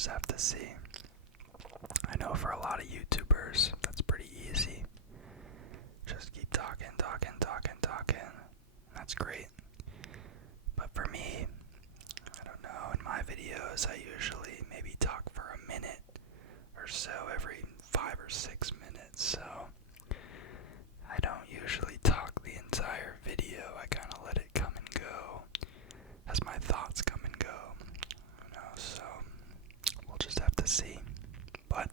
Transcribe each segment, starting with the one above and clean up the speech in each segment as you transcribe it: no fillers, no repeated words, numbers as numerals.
just have to see. I know for a lot of YouTubers, that's pretty easy. Just keep talking. That's great. But for me, I don't know, in my videos, I usually maybe talk for a minute or so every 5 or 6 minutes, so I don't usually talk the entire video. I kind of let it come and go as my thoughts come and go, so we'll just have to see. But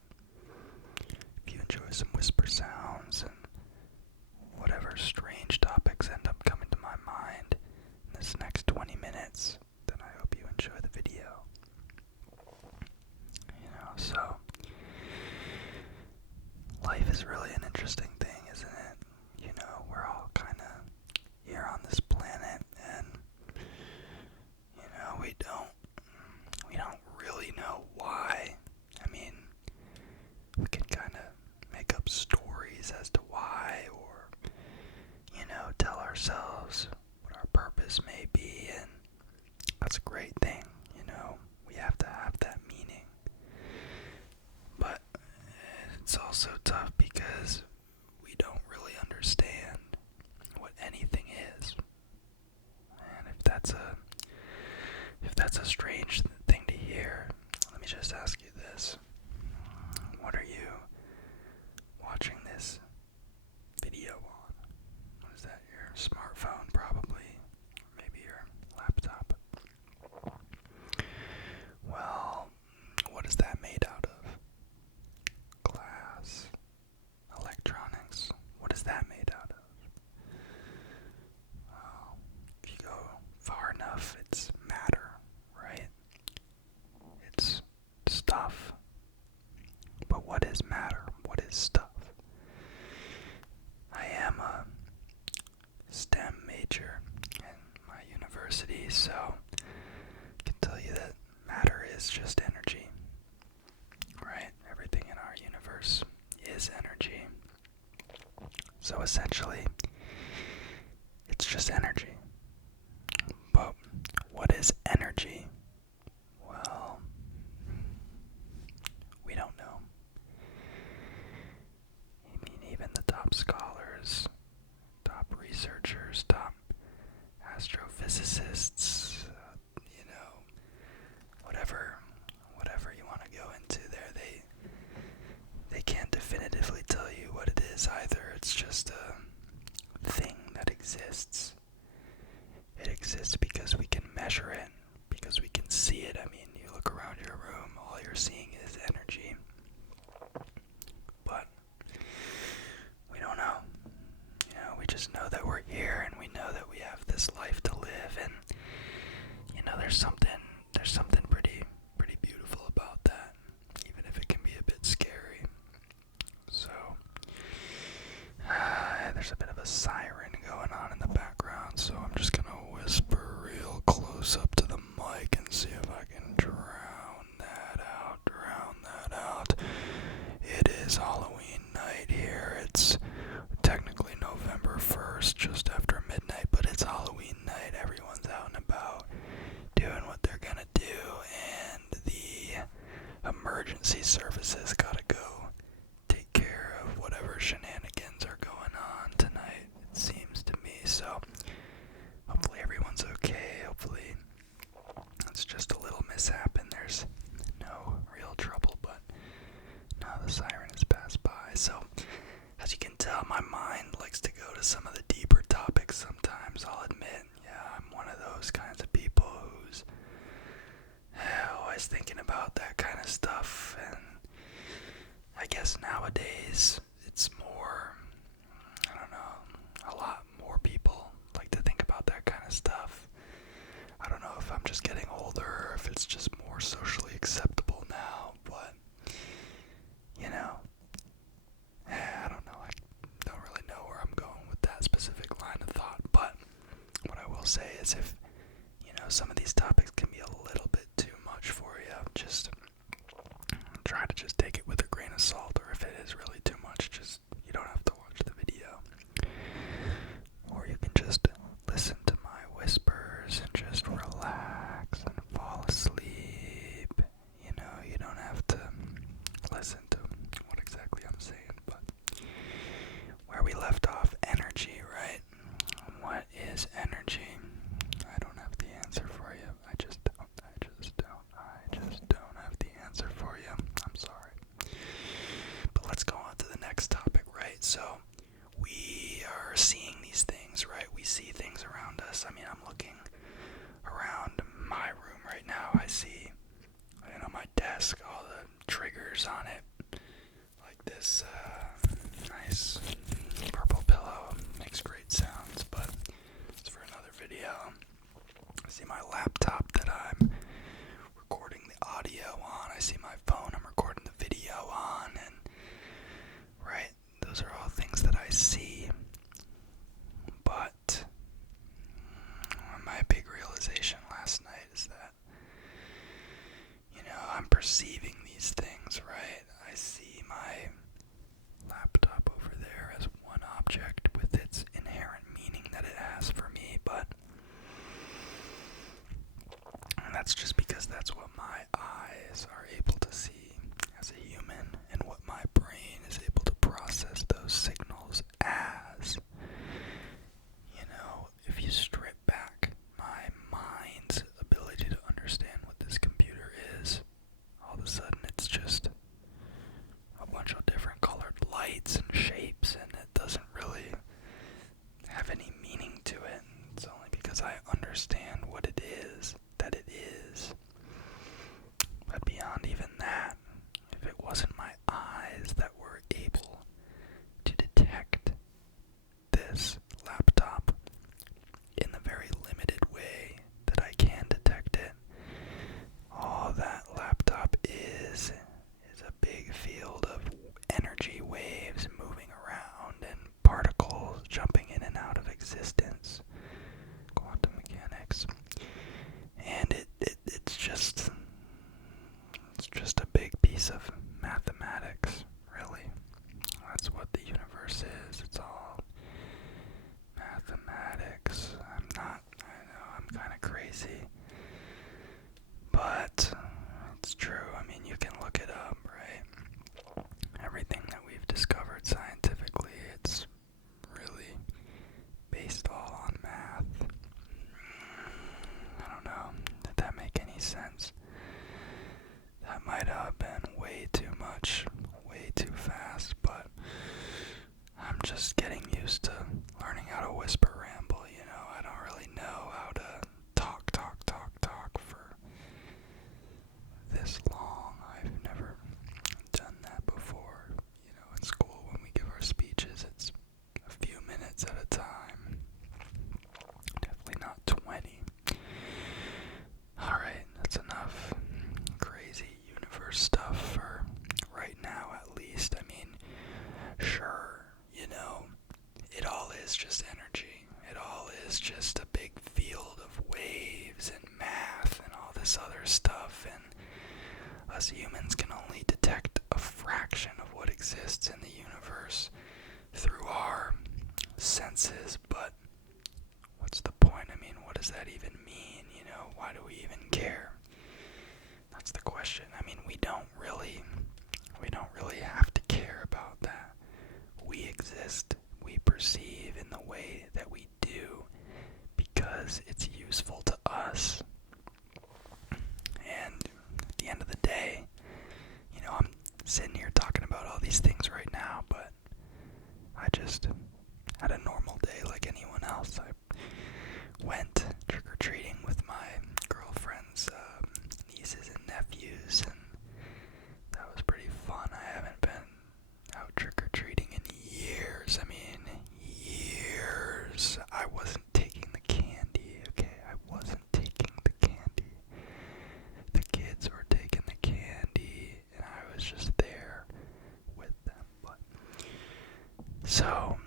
if you enjoy some whisper sounds and whatever strange topics end up coming to my mind in this next 20 minutes, then I hope you enjoy the video. So life is really an interesting thing, isn't it? We're all kind of here on this planet, and we don't really know why. I mean, we can kind of make up stories as to why, or tell ourselves what our purpose may be, and that's a great thing. We have to have that meaning. But it's also tough because we don't really understand what anything is. And if that's a strange thing to hear, let me just ask you this. What are you watching this video on? What is that, your smartphone probably? Or maybe your laptop? Well, what is that made out of? Glass, electronics. What is that made out of? Well, if you go far enough, it's matter, right? It's stuff. But what is matter? What is stuff? I am a STEM major in my university, so I can tell you that matter is just energy, right? Everything in our universe is energy. So essentially, it's just energy. But what is energy? Well, we don't know. I mean, even the top scholars, top researchers, top astrophysicists, whatever you want to go into there, they can't definitively tell you what it is either. It's just a thing that exists. It exists because we can measure it, because we can see it. I mean, you look around your room, all you're seeing is energy. But we don't know. We just know that we're here, and we know that we have this life to live, and there's something pretty beautiful about that, even if it can be a bit scary. So there's a bit of a siren going on in the background, so I'm just gonna whisper real close up to the mic and see if I can drown that out. It is Halloween night here. It's technically November 1st, just after midnight, but it's Halloween night. Everyone's out and about doing what they're gonna do, and the emergency services gotta go take care of whatever shenanigans are going on tonight, it seems to me. So hopefully everyone's okay. Hopefully it's just a little mishap and there's no real trouble, but now the siren has passed by. So as you can tell, my mind likes to go to some of the deeper topics sometimes, I'll admit. Yeah, I'm one of those kinds of people who's always thinking about that kind of stuff, and I guess nowadays it's more, I don't know, a lot more people like to think about that kind of stuff. I don't know if I'm just getting older or if it's just more socially acceptable now, but I don't know. I don't really know where I'm going with that specific line of thought, but what I will say is if, some of these topics can be a little bit too much for you, just try to just take it with a grain of salt, or if it is really too much, just, you don't have to watch the video. Or you can just listen to my whispers and just relax and fall asleep. feathers on it, like this nice purple pillow. Makes great sounds, but it's for another video. I see my laptop that I'm recording the audio on. I see my phone I'm recording the video on, and right, those are all things that I see. But my big realization last night is that, I'm perceiving these things, right? I see my laptop over there as one object with its inherent meaning that it has for me, but that's just because that's what my eyes are able to see as a human, and what my brain is able to process those signals as. If you strip back my mind's ability to understand what this computer is, all of a sudden it's just a bunch of different colored lights and shapes, and it doesn't really have any meaning to it. It's only because I understand what it is that it is. But beyond even that, if it wasn't my eyes that were able to detect this laptop in the very limited way that I can detect it, all that laptop is a big field of energy waves moving around and particles jumping in and out of existence. Quantum mechanics. And it's just a big piece of mathematics, really. That's what the universe is. It's all mathematics. I know I'm kind of crazy, but it's true. You can look it up, right? Everything that we've discovered scientifically, it's really based all on math. I don't know. Did that make any sense? That might have been way too much, way too fast, but I'm just getting used to learning how to whisper ramble. I don't really know how to talk for this long. I've never done that before. In school when we give our speeches, it's a few minutes at a time. Definitely not 20. Alright, that's enough crazy universe stuff for right now, at least. Sure, it all is just energy. It all is just a big field of waves and math and all this other stuff, and us humans can only detect a fraction of what exists in the universe through our senses. But what's the point? What does that even mean? Why do we even care? That's the question. We don't really have to care about that. We exist, we perceive in the way that we do because it's useful to us. And at the end of the day, I'm sitting here talking about all these things right now, but I just had a normal day like anyone else. I went trick-or-treating with my girlfriend's nieces and nephews, and that was pretty fun. I haven't been out trick-or-treating in years. Years. I wasn't taking the candy, okay? I wasn't taking the candy. The kids were taking the candy, and I was just there with them. But so,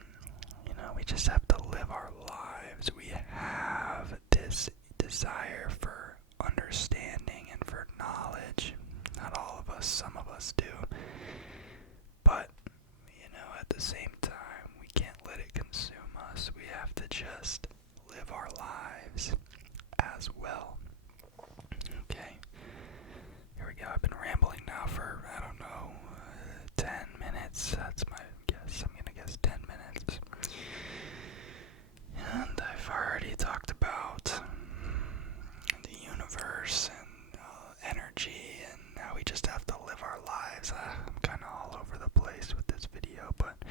we just have to live our lives. We have this desire for understanding and for knowledge. Not all of us, some of us do. But, at the same time, we can't let it consume us. We have to just live our lives as well. Okay? Here we go. I've been rambling now for, 10 minutes. That's my guess. I'm gonna guess 10 minutes. And I've already talked about the universe and energy and how we just have to live our lives. I'm kind of all over the place with this video, but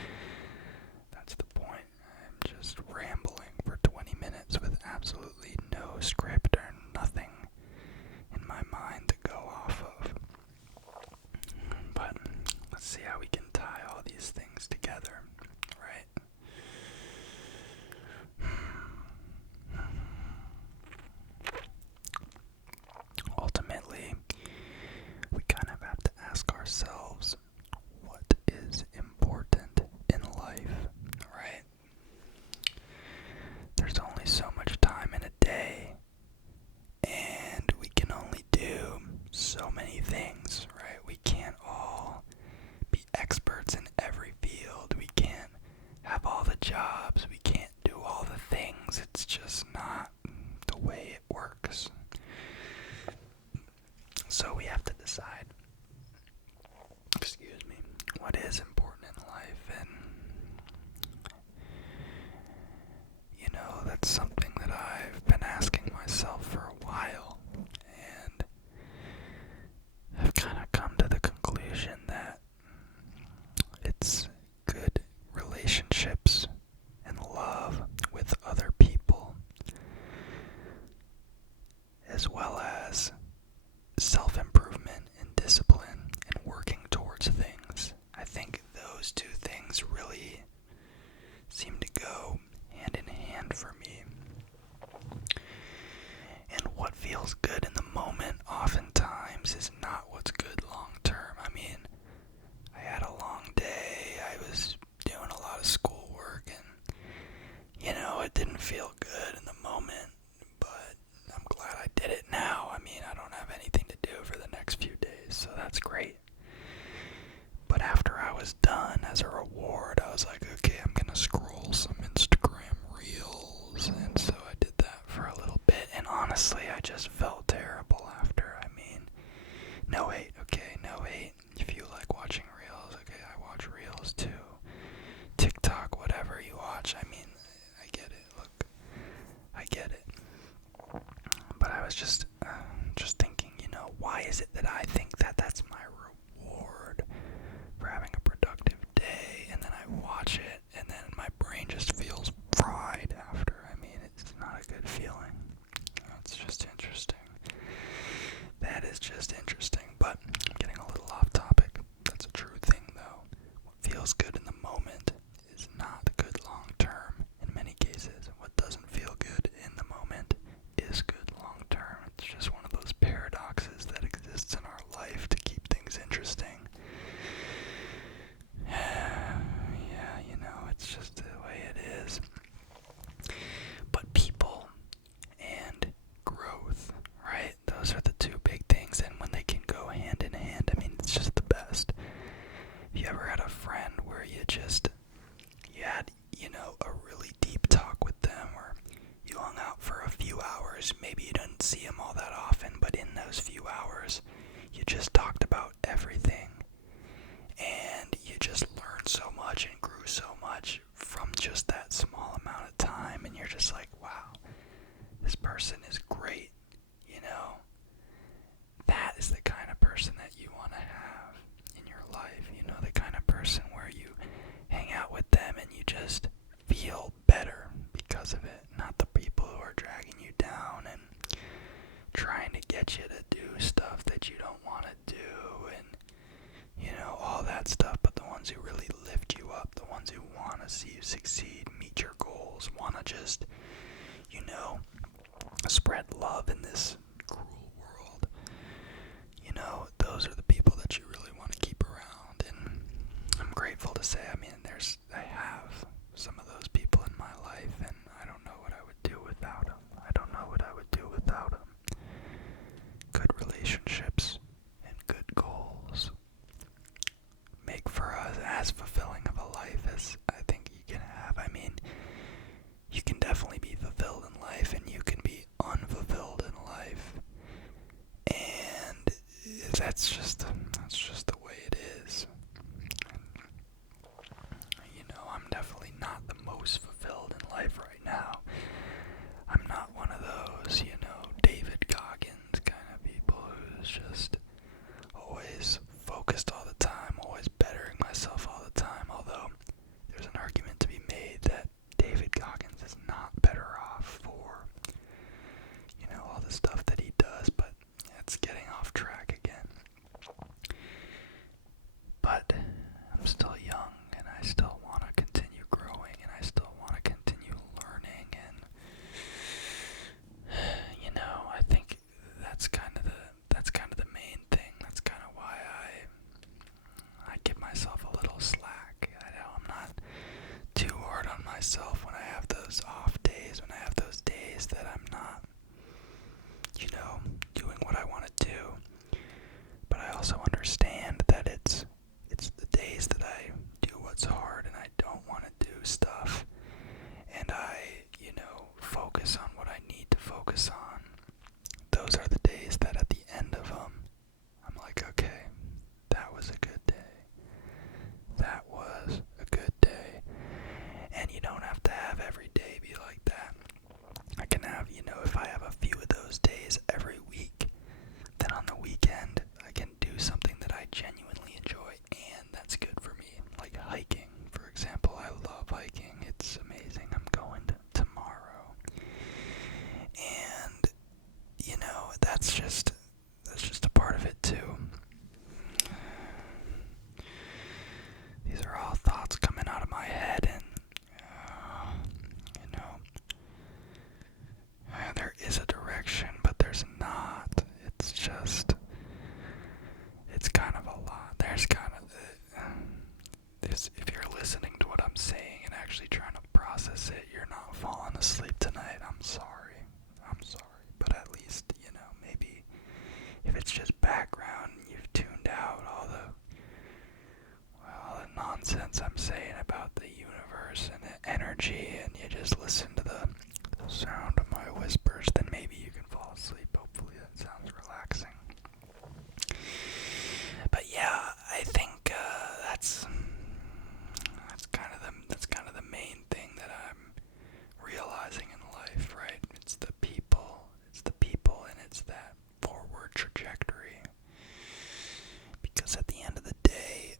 that's the point. I'm just rambling for 20 minutes with absolutely no script or nothing in my mind to go off of. But to decide, what is important in life, and that's something that I've been asking myself for a while, and I've kind of come to the conclusion that it's good relationships and love with other people, as well as self-improvement and discipline and working towards things. I think those two things really seem to go hand in hand for me. And what feels good in the moment oftentimes is not what's good long term. I mean, I had a long day, I was doing a lot of schoolwork, and it didn't feel good in the moment, but I'm glad I did it now. I mean, I don't have anything to do for the next few days, so that's great. But after I was done, as a reward, I was like, okay, I'm gonna scroll some Instagram reels, and so I did that for a little bit, and honestly, I just felt terrible after. I mean, no hate, okay, no hate. If you like watching reels, okay, I watch reels too. TikTok, whatever you watch, I mean, I get it, look, I get it. But I was just thinking, why is it that I think that that's my reward for having a productive day, and then I watch it, and then my brain just feels fried after. I mean, it's not a good feeling. It's just interesting. That is just interesting, but I'm getting a little off topic. That's a true thing, though. What feels good in the moment is not good long term in many cases. What doesn't feel good in the moment is good long term. It's just one of those paradoxes that exists in our life to keep things interesting. It's just the way it is. But people and growth, right? Those are the two big things, and when they can go hand in hand, I mean, it's just the best. Have you ever had a friend where you had, a really deep talk with them, or you hung out for a few hours, maybe you didn't see them all that often, but in those few hours, you just talked about everything, and you just learned so much and grew so much from just that small amount of time, and you're just like, wow, this person is great, That is the kind of person that you want to have in your life, the kind of person where you hang out with them and you just feel better because of it, not the people who are dragging you down and trying to get you to do stuff that you don't want to do, and all that stuff, but the ones who really lift you up, the ones who want to see you succeed, meet your goals, want to just, spread love in this cruel world. Those are the people that you really want to keep around, and I'm grateful to say, I have some of those people in my life, and I don't know what I would do without them. Good relationships and good goals make for us as fulfilling of a life as I think you can have. I mean, you can definitely be fulfilled in life, and you can be unfulfilled in life, and that's just the way it is. And, I'm definitely not the most fulfilled in life right now. I'm not one of those, David Goggins kind of people who's just always focused all the time, always bettering myself all the time, although there's an argument to be made that David Goggins is not better off for, all the stuff that he does, but it's getting off track again. But I'm still young, and I still want to continue growing, and I still want to continue learning, and I think that's kind of the main thing. That's kind of why I give myself a little slack. I'm not too hard on myself when I have those off days, when I have those days that I'm not, doing what I want to do. But I also understand that it's the days that I do what's hard and I don't want to do stuff, and I, focus on what I need to focus on. Those are the days that at the end of them, I'm like, actually trying to process it, you're not falling asleep tonight. I'm sorry. But at least, maybe if it's just background, you've tuned out all the nonsense I'm saying about the universe and the energy, and you just listen to the sound of my whispers, then maybe you can fall asleep. Hopefully that sounds relaxing. But yeah, I think that's kind of the main thing that I'm realizing in life, right? It's the people, and it's that forward trajectory. Because at the end of the day,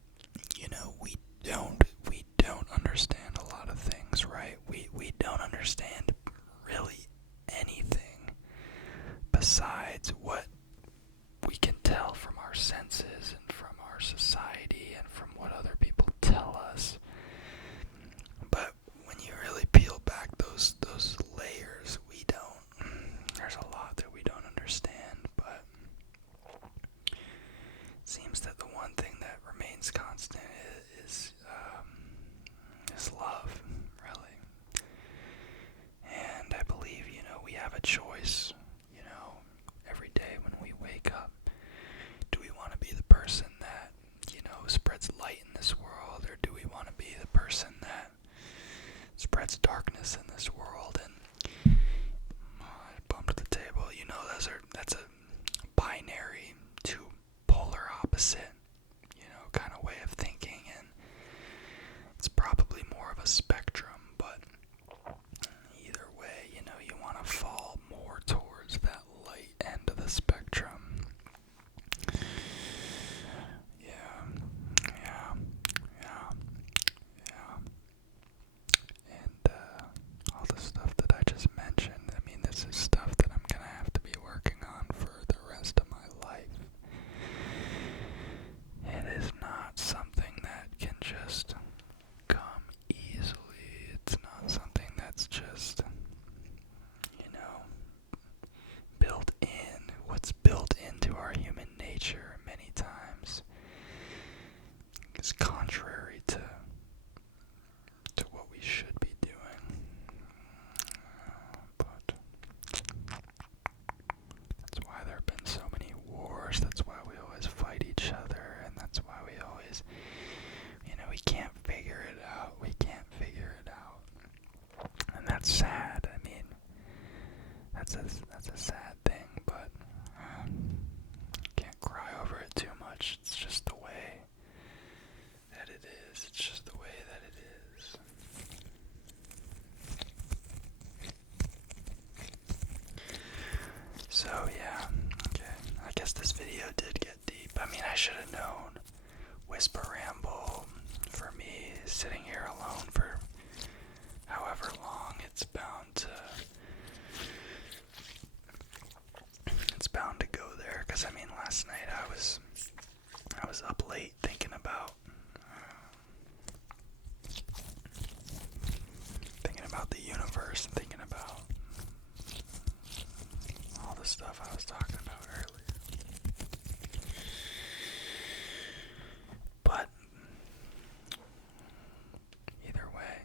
we don't understand a lot of things, right? We don't understand really anything besides what we can tell from our senses and from our society and from what other people tell us. But when you really peel back those layers, there's a lot that we don't understand, but it seems that the one thing that remains constant is love, really. And I believe, we have a choice, every day when we wake up. Do we want to be the person that, spreads light in this world, or do we want to be the person that spreads darkness in this world? And I bumped the table. That's a binary, two polar opposite, kind of way of thinking, and it's probably more of a spectrum, but either way, you want to fall more towards that light end of the spectrum. And all the stuff that I just mentioned, this is stuff that I'm going to have to be working on for the rest of my life. It is not something that can just come easily. It's not something that's just, built in. What's built into our human nature many times is contrary to what we should be doing. But that's why there have been so many wars. That's why we always fight each other, and that's why we always, we can't figure it out. And that's sad. That's a sad thing, but can't cry over it too much. It's just the way that it is. It's just the way that it is. So yeah, okay. I guess this video did get deep. I should have known. Whisper Ramble, for me, sitting here alone for however long, it's bound to go there. Because last night I was up late thinking about the universe and thinking about all the stuff I was talking about earlier. But either way,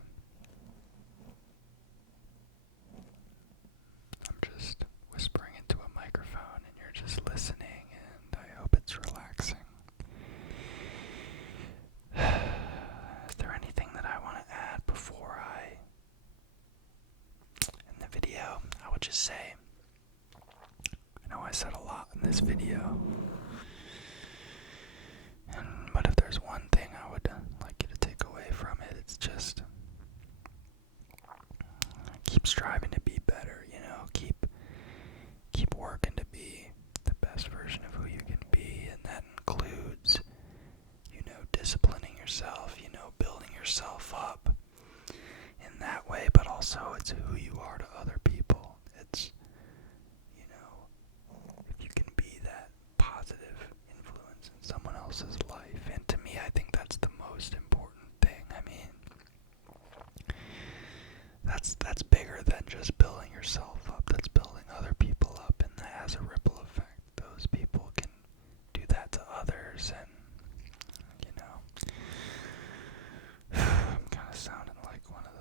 I'm just whispering into a microphone and you're just listening, and I hope it's relaxing. Is there anything that I want to add before I end the video? I would just say, I know I said a lot in this video, but if there's one thing I would like you to take away from it, it's just keep striving to be better, keep working to be the best version of who you can be, and that includes, disciplining yourself, building yourself up in that way, but also it's who you are to other people. It's, if you can be that positive influence in someone else's life, and to me, I think that's the most important thing. That's bigger than just building yourself up. That's building other people up, and that has a ripple effect. Those people can do that to others, and I'm kind of sounding like one of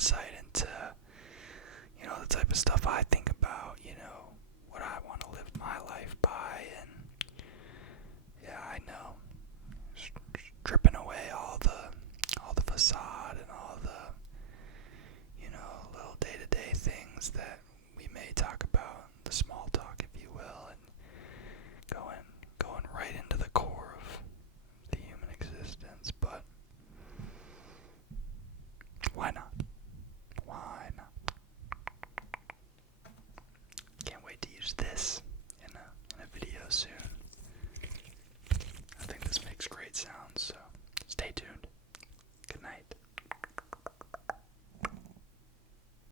Sayonara.